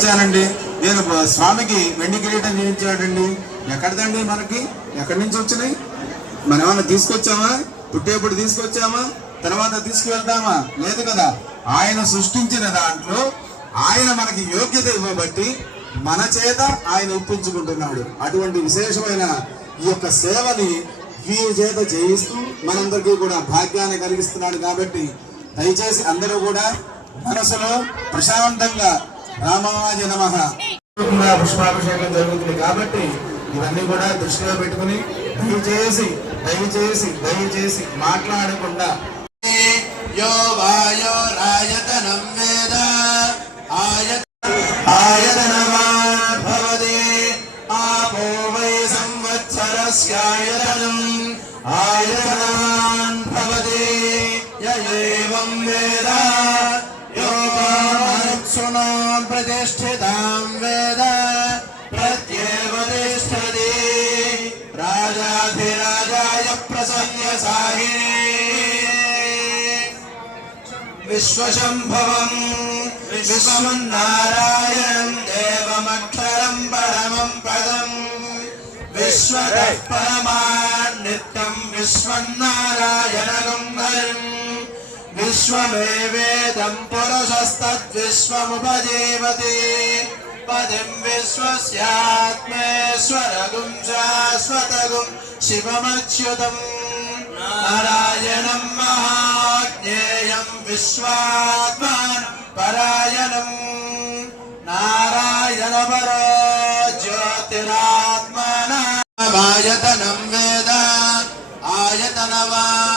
చేయించానండి, నేను స్వామికి వెండి కిరీటం చేయించాడండి. ఎక్కడదండి మనకి? ఎక్కడి నుంచి వచ్చినాయి? మనం ఏమన్నా తీసుకొచ్చామా? పుట్టేప్పుడు తీసుకొచ్చామా? తర్వాత తీసుకువెళ్తామా? లేదు కదా. ఆయన సృష్టించిన దాంట్లో ఆయన మనకి యోగ్యత ఇవ్వబట్టి మన చేత ఆయన ఇప్పించుకుంటున్నాడు. అటువంటి విశేషమైన ఈ యొక్క సేవని వీరి చేత చేయిస్తూ మనందరికీ కూడా భాగ్యాన్ని కలిగిస్తున్నాడు. కాబట్టి దయచేసి అందరూ కూడా మనసులో ప్రశాంతంగా రామాయ నమః పుష్పాభిషేకం జరుగుతుంది. కాబట్టి ఇవన్నీ కూడా దృష్టిలో పెట్టుకుని దయచేసి దయచేసి దయచేసి మాట్లాడకుండా యో వాయో రాయతనం వేద ఆయతనవాన్ భవతి ఆపో వై సంవత్సరస్యాయతనం ఆయతనవాన్ భవతి యేవం వేద యో మనుక్షుణాం ప్రతిష్ఠితాం వేద ప్రత్యేవ తిష్టతి రాజాధిరాజాయ ప్రసన్యసాయినే విశ్వశంభవం విశ్వన్నారాయణం దేవమక్షరం పరమం పదం విశ్వతః పరమాన్ నిత్యం విశ్వన్నారాయణం హరిం విశ్వమేవేదం పురుషస్తద్విశ్వముపజీవతి పదిం విశ్వస్యాత్మేశ్వరగుం శాశ్వతగుం శివమచ్యుతం నారాయణం మహాజ్ఞేయం విశ్వాత్మానం పరాయణం నారాయణ పరో జ్యోతిరాత్మన ఆయతనం వేద ఆయతనవాన్